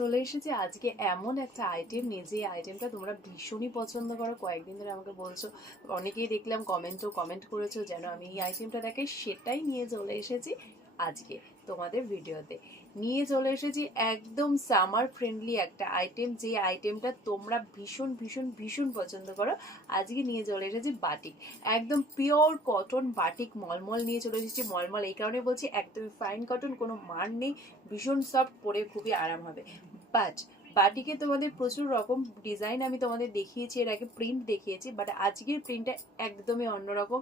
চলে এসেছি আজকে এমন একটা আইটেম নিয়ে, যে আইটেমটা তোমরা ভীষণই পছন্দ করো। কয়েকদিন ধরে আমাকে বলছো, অনেকেই দেখলাম কমেন্ট করেছো যেন আমি এই আইটেমটা দেখাই, সেটাই নিয়ে চলে এসেছি আজকে তোমাদের ভিডিওতে। নিয়ে চলে এসেছি একদম সামার ফ্রেন্ডলি একটা আইটেম, যে আইটেমটা তোমরা ভীষণ ভীষণ ভীষণ পছন্দ করো। আজকে নিয়ে চলে এসেছি বাটিক, একদম পিওর কটন বাটিক মলমল নিয়ে চলে এসেছি। মলমল এই কারণে বলছি, একদমই ফাইন কটন, কোনো মান নেই, ভীষণ সফট, পরে খুবই আরাম হবে। বাট বাটিকে তোমাদের প্রচুর রকম ডিজাইন আমি তোমাদের দেখিয়েছি, এর আগে প্রিন্ট দেখিয়েছি, বাট আজকের প্রিন্টটা একদমই অন্যরকম।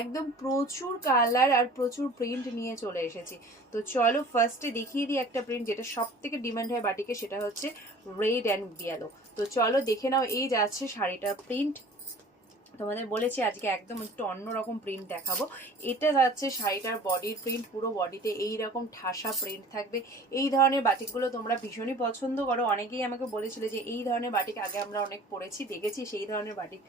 একদম প্রচুর কালার আর প্রচুর প্রিন্ট নিয়ে চলে এসেছি। তো চলো ফার্স্টে দেখিয়ে দিই একটা প্রিন্ট যেটা সব থেকে ডিমান্ড হয় বাটিকে, সেটা হচ্ছে রেড অ্যান্ড ইয়েলো। তো চলো দেখে নাও, এই যাচ্ছে শাড়িটার প্রিন্ট। তোমাদের বলেছি আজকে একদম একটু অন্যরকম প্রিন্ট দেখাবো। এটা যাচ্ছে শাড়িটার বডির প্রিন্ট, পুরো বডিতে এইরকম ঠাসা প্রিন্ট থাকবে। এই ধরনের বাটিকগুলো তোমরা ভীষণই পছন্দ করো, অনেকেই আমাকে বলেছিলে যে এই ধরনের বাটিক আগে আমরা অনেক পরেছি, দেখেছি, সেই ধরনের বাটিক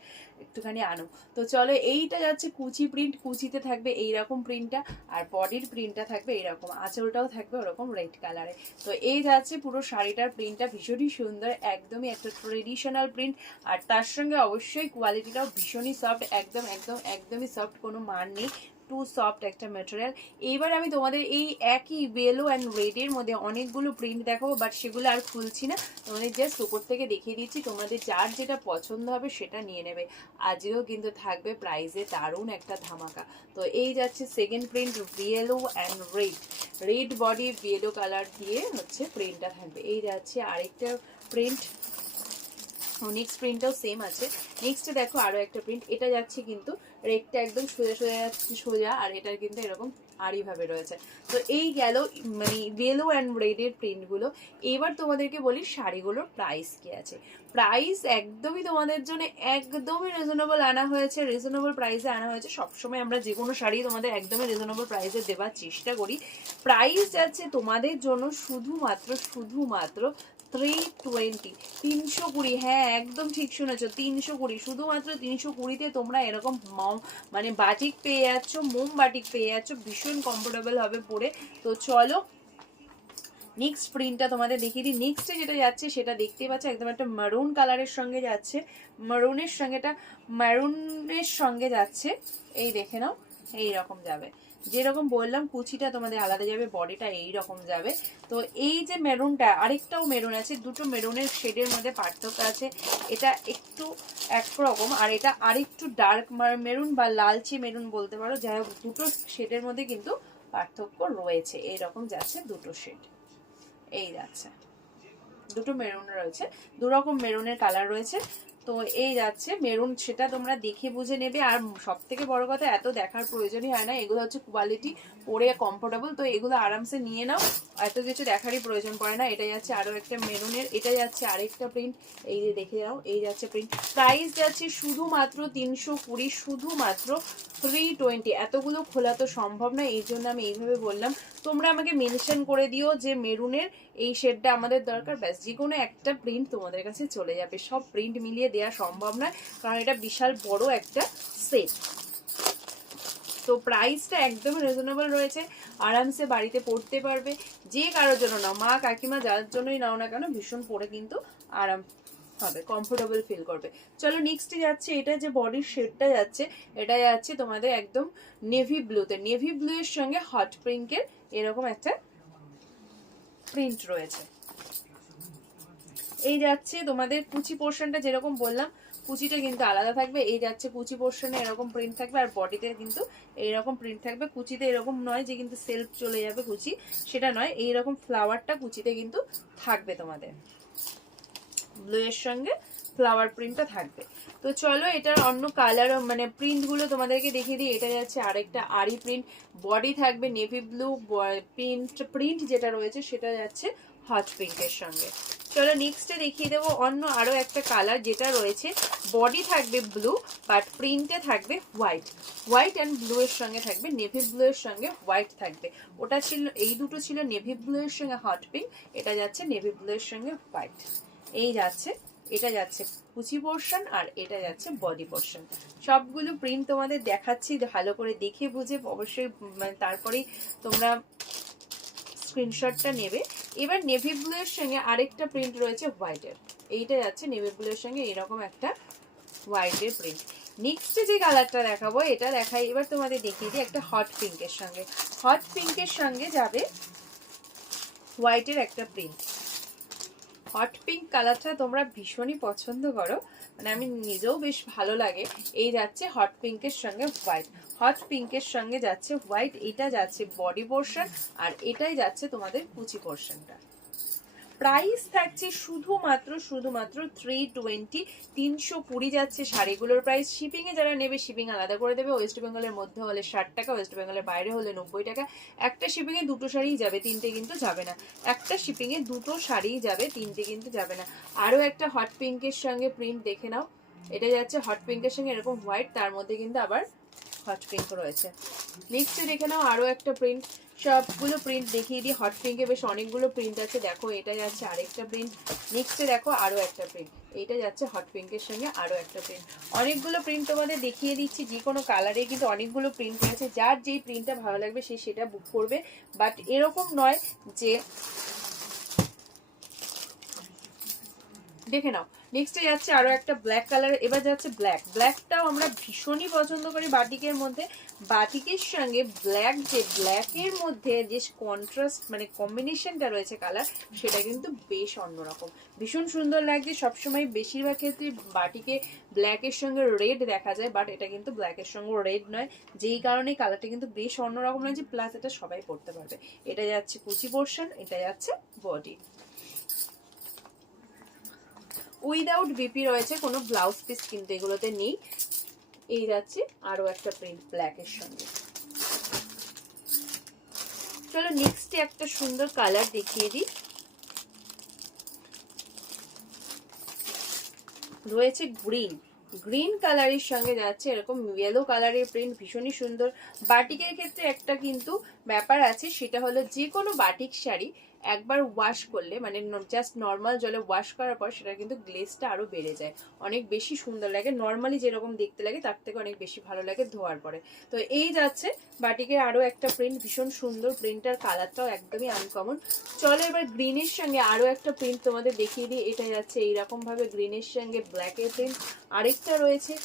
একটুখানি আনো। তো চলো, এইটা যাচ্ছে কুচি প্রিন্ট, কুচিতে থাকবে এইরকম প্রিন্টটা, আর বডির প্রিন্টটা থাকবে এইরকম, আঁচলটাও থাকবে ওরকম রেড কালারে। তো এই যাচ্ছে পুরো শাড়িটার প্রিন্টটা, ভীষণই সুন্দর, একদমই একটা ট্রেডিশনাল প্রিন্ট। আর তার সঙ্গে অবশ্যই কোয়ালিটিটাও ভীষণই সফট, একদম একদম একদমই সফট, কোনো মান নেই, টু সফট একটা ম্যাটেরিয়াল। এইবার আমি তোমাদের এই একই ইয়েলো অ্যান্ড রেডের মধ্যে অনেকগুলো প্রিন্ট দেখাবো, বাট সেগুলো আর খুলছি না, তোমাদের জাস্ট উপর থেকে দেখিয়ে দিচ্ছি। তোমাদের যার যেটা পছন্দ হবে সেটা নিয়ে নেবে। আজকেও কিন্তু থাকবে প্রাইসে দারুণ একটা ধামাকা। তো এই যাচ্ছে second print, yellow and red, red body yellow colour দিয়ে হচ্ছে প্রিন্টটা থাকবে। এই যাচ্ছে আরেকটা প্রিন্ট, নেক্সট প্রিন্টটাও সেম আছে। নেক্সটে দেখো আরো একটা প্রিন্ট, এটা যাচ্ছে কিন্তু রেডটা একদম সোজা সোজা যাচ্ছে সোজা, আর এটার কিন্তু এরকম আড়ি ভাবে রয়েছে। তো এই গেল মানে ইয়েলো অ্যান্ড রেডের প্রিন্টগুলো। এবার তোমাদেরকে বলি শাড়িগুলোর প্রাইস কি আছে। প্রাইস একদমই তোমাদের জন্য একদমই রিজনেবল আনা হয়েছে, রিজনেবল প্রাইসে আনা হয়েছে। সবসময় আমরা যে কোনো শাড়ি তোমাদের একদমই রিজনেবল প্রাইসে দেওয়ার চেষ্টা করি। প্রাইস যাচ্ছে তোমাদের জন্য শুধুমাত্র 320, 320। হ্যাঁ একদম ঠিক শুনেছো, 320, শুধুমাত্র 320-তে তোমরা এরকম মানে বাটিক পেয়ে যাচ্ছ, মোম বাটিক পেয়ে যাচ্ছ, ভীষণ কমফোর্টেবল হবে পরে। তো চলো নেক্সট প্রিন্টটা তোমাদের দেখিয়ে দিই। নেক্সটে যেটা যাচ্ছে সেটা দেখতেই পাচ্ছ, একদম একটা মারুন কালারের সঙ্গে যাচ্ছে, মারুনের সঙ্গে, এটা মারুনের সঙ্গে যাচ্ছে। এই দেখে নাও, এইরকম যাবে, যেরকম বললাম কুচিটা তোমাদের আলাদা যাবে, বডিটা এইরকম যাবে। তো এই যে মেরুনটা, আরেকটাও মেরুন আছে, দুটো মেরুনের শেডের মধ্যে পার্থক্য আছে। এটা একটু একরকম, আর এটা আরেকটু ডার্ক মেরুন বা লালচে মেরুন বলতে পারো। যাই হোক, দুটো শেডের মধ্যে কিন্তু পার্থক্য রয়েছে। এইরকম যাচ্ছে দুটো শেড, এই যাচ্ছে দুটো মেরুন রয়েছে, দুরকম মেরুনের কালার রয়েছে। তো এই যাচ্ছে মেরুন, সেটা তোমরা দেখে বুঝে নেবে। আর সব থেকে বড় কথা, এত দেখার প্রয়োজনই হয় না, এগুলো হচ্ছে কোয়ালিটি, পরে কমফোর্টেবল, তো এগুলো আরামসে নিয়ে নাও, এত কিছু দেখারই প্রয়োজন পড়ে না। এটা যাচ্ছে আরো একটা মেরুনের, এটা যাচ্ছে আরেকটা প্রিন্ট, এই যে দেখে যাও, এই যাচ্ছে প্রিন্ট। প্রাইস যাচ্ছে শুধুমাত্র 320, শুধুমাত্র 320। এতগুলো খোলা তো সম্ভব না, এই জন্য আমি এইভাবে বললাম। তোমরা আমাকে মেনশন করে দিও যে মেরুনের এই শেডটা আমাদের দরকার, ব্যাস যে কোনো একটা প্রিন্ট তোমাদের কাছে চলে যাবে। সব প্রিন্ট মিলিয়ে দেওয়া সম্ভব নয়, কারণ এটা বিশাল বড় একটা সেট। তো প্রাইসটা একদম রিজনেবল রয়েছে, আরামসে বাড়িতে পড়তে পারবে, যে কারোর জন্য নাও, মা কাকিমা যার জন্যই নাও না কেন, ভীষণ পরে কিন্তু আরাম হবে, কমফোর্টেবল ফিল করবে। চলো নেক্সটে যাচ্ছে, এটা যে বডির শেডটা যাচ্ছে, এটা যাচ্ছে তোমাদের একদম নেভি ব্লুতে, নেভি ব্লু এর সঙ্গে হট পিঙ্কের এরকম একটা প্রিন্ট রয়েছে। এই যাচ্ছে তোমাদের কুচি পোর্শনটা, যেরকম বললাম কুচিটা কিন্তু আলাদা থাকবে। এই যাচ্ছে কুচি পোর্শনে এরকম প্রিন্ট থাকবে, আর বডিতে কিন্তু এইরকম প্রিন্ট থাকবে। কুচিতে এরকম নয় যে কিন্তু সেলফ চলে যাবে কুচি, সেটা নয়, এইরকম ফ্লাওয়ারটা কুচিতে কিন্তু থাকবে, তোমাদের ব্লু এর সঙ্গে ফ্লাওয়ার প্রিন্টটা থাকবে। তো চলো এটার অন্য কালার মানে প্রিন্টগুলো তোমাদেরকে দেখিয়ে দিই। এটা যাচ্ছে আরেকটা আরি প্রিন্ট, বডি থাকবে নেভি ব্লু, প্রিন্ট যেটা রয়েছে সেটা যাচ্ছে হট পিঙ্কের সঙ্গে। চলো নেক্সটে দেখিয়ে দেবো অন্য আরো একটা কালার, যেটা রয়েছে বডি থাকবে ব্লু, বাট প্রিন্টে থাকবে হোয়াইট, হোয়াইট অ্যান্ড ব্লু এর সঙ্গে থাকবে, নেভি ব্লু এর সঙ্গে হোয়াইট থাকবে। ওটা ছিল, এই দুটো ছিল নেভি ব্লু এর সঙ্গে হট পিঙ্ক, এটা যাচ্ছে নেভি ব্লু এর সঙ্গে হোয়াইট। এই যাচ্ছে, এটা যাচ্ছে কুচি পোর্শন, আর এটা যাচ্ছে বডি পোর্শন। সবগুলো প্রিন্ট তোমাদের দেখাচ্ছি, ভালো করে দেখে বুঝে অবশ্যই তারপরেই তোমরা স্ক্রিনশটটা নেবে। এবার নেভি ব্লু এর সঙ্গে আরেকটা প্রিন্ট রয়েছে হোয়াইটের, এইটা যাচ্ছে নেভি ব্লু এর সঙ্গে এরকম একটা হোয়াইটের প্রিন্ট। নেক্সট যে কালারটা দেখাবো এটা দেখাই, এবার তোমাদের দেখিয়ে দিই একটা হট পিঙ্কের সঙ্গে। হট পিঙ্কের সঙ্গে যাবে হোয়াইটের একটা প্রিন্ট। হট পিঙ্ক কালারটা তোমরা ভীষণই পছন্দ করো, মানে আমি নিজেও বেশ ভালো লাগে। এই যাচ্ছে হট পিঙ্কের সঙ্গে হোয়াইট, হট পিঙ্কের সঙ্গে যাচ্ছে হোয়াইট, এটা যাচ্ছে বডি পোর্শন আর এটাই যাচ্ছে তোমাদের কুচি পোর্শনটা। প্রাইস থাকছে শুধুমাত্র 320, 320 যাচ্ছে শাড়িগুলোর প্রাইস। শিপিং এ যারা নেবে শিপিং আলাদা করে দেবে, ওয়েস্ট বেঙ্গলের মধ্যে হলে 60 টাকা, ওয়েস্ট বেঙ্গলের বাইরে হলে 90 টাকা। একটা শিপিং এ দুটো শাড়িই যাবে, তিনটে কিন্তু যাবে না। একটা শিপিং এ দুটো শাড়িই যাবে, তিনটে কিন্তু যাবে না। আরো একটা হট পিঙ্কের সঙ্গে প্রিন্ট দেখে নাও, এটা যাচ্ছে হট পিঙ্কের সঙ্গে এরকম হোয়াইট, তার মধ্যে কিন্তু আবার হট পিঙ্ক রয়েছে। নেক্সট দেখে নাও আরো একটা প্রিন্ট, সবগুলো প্রিন্ট দেখিয়ে দিই। হট পিঙ্কে বেশ অনেকগুলো প্রিন্ট আছে, দেখো এটা যাচ্ছে আরেকটা প্রিন্ট। নেক্সটে দেখো আরো একটা প্রিন্ট, এইটা যাচ্ছে হট পিঙ্কের সঙ্গে আরো একটা প্রিন্ট। অনেকগুলো প্রিন্ট তোমাদের দেখিয়ে দিচ্ছি, যে কোনো কালারে কিন্তু অনেকগুলো প্রিন্ট আছে। যার যেই প্রিন্টটা ভালো লাগবে সে সেটা বুক করবে, বাট এরকম নয় যে দেখে নাও। নেক্সটে যাচ্ছে আরো একটা ব্ল্যাক কালার, এবার যাচ্ছে ব্ল্যাক। ব্ল্যাকটাও আমরা ভীষণই পছন্দ করি বাটিকের মধ্যে। বাটিকের সঙ্গে ব্ল্যাক, যে ব্ল্যাকের মধ্যে যে কন্ট্রাস্ট মানে কম্বিনেশনটা রয়েছে কালার, সেটা কিন্তু বেশ অন্যরকম, ভীষণ সুন্দর লাগছে। সবসময় বেশিরভাগ ক্ষেত্রে বাটিকে ব্ল্যাকের সঙ্গে রেড দেখা যায়, বাট এটা কিন্তু ব্ল্যাকের সঙ্গে রেড নয়, যেই কারণে কালারটা কিন্তু বেশ অন্যরকম লাগছে। প্লাস এটা সবাই পরতে পারবে। এটা যাচ্ছে কুচি পোর্শন, এটা যাচ্ছে বডি। উইদাউট বিপি রয়েছে, কোনো ব্লাউজ পিস কিন্তু এগুলোতে নেই। এই যাচ্ছে আরো একটা প্রিন্ট ব্ল্যাকের সঙ্গে। চলো নেক্সট একটা সুন্দর কালার দেখিয়ে দিই, রয়েছে গ্রিন। গ্রিন কালারের সঙ্গে যাচ্ছে এরকম ইয়েলো কালারের প্রিন্ট, ভীষণই সুন্দর। বাটিকের ক্ষেত্রে একটা কিন্তু ব্যাপার আছে, সেটা হলো যে কোনো বাটিক শাড়ি একবার ওয়াশ করলে, মানে জাস্ট নর্মাল জলে ওয়াশ করার পর সেটা কিন্তু গ্লেজটা আরো বেড়ে যায়, অনেক বেশি সুন্দর লাগে। নর্মালি যেরকম দেখতে লাগে তার থেকে অনেক বেশি ভালো লাগে ধোয়ার পরে। তো এই যাচ্ছে বাটিকের আরো একটা প্রিন্ট, ভীষণ সুন্দর প্রিন্টার, কালারটাও একদমই আনকমন। চলো এবার গ্রিনের সঙ্গে আরো একটা প্রিন্ট তোমাদের দেখিয়ে দিই। এটা যাচ্ছে এইরকম ভাবে গ্রিনের সঙ্গে ব্ল্যাকের প্রিন্ট। আরেকটা রয়েছে,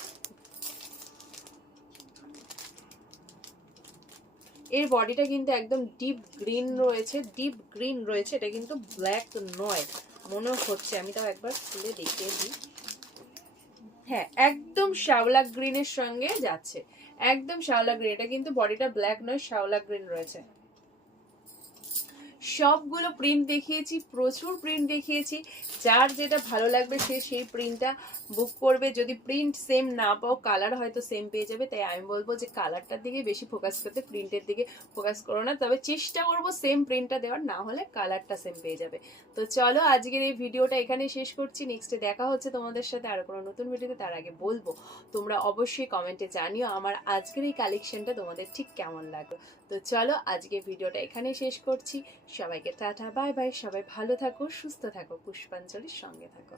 এর বডিটা কিন্তু একদম ডিপ গ্রিন রয়েছে, ডিপ গ্রিন রয়েছে, এটা কিন্তু ব্ল্যাক নয় মনে হচ্ছে, আমি তাও একবার খুলে দেখিয়ে দিই। হ্যাঁ, একদম শ্যাওলা গ্রিনের সঙ্গে যাচ্ছে, একদম শ্যাওলা গ্রিন, এটা কিন্তু বডিটা ব্ল্যাক নয়, শ্যাওলা গ্রিন রয়েছে। সবগুলো প্রিন্ট দেখিয়েছি, প্রচুর প্রিন্ট দেখিয়েছি, যার যেটা ভালো লাগবে সে সেই প্রিন্টটা বুক করবে। যদি প্রিন্ট সেম না পাও, কালার হয়তো সেম পেয়ে যাবে, তাই আমি বলবো যে কালারটার দিকে বেশি ফোকাস করতে, প্রিন্টের দিকে ফোকাস করো না। তবে চেষ্টা করবো সেম প্রিন্টটা দেওয়ার, না হলে কালারটা সেম পেয়ে যাবে। তো চলো আজকের এই ভিডিওটা এখানে শেষ করছি, নেক্সটে দেখা হচ্ছে তোমাদের সাথে আরো কোনো নতুন ভিডিওতে। তার আগে বলবো তোমরা অবশ্যই কমেন্টে জানিও আমার আজকের এই কালেকশনটা তোমাদের ঠিক কেমন লাগলো। তো চলো আজকে ভিডিওটা এখানে শেষ করছি, সবাইকে টাটা বাই বাই, সবাই ভালো থাকো, সুস্থ থাকো, পুষ্পাঞ্জলির সঙ্গে থাকো।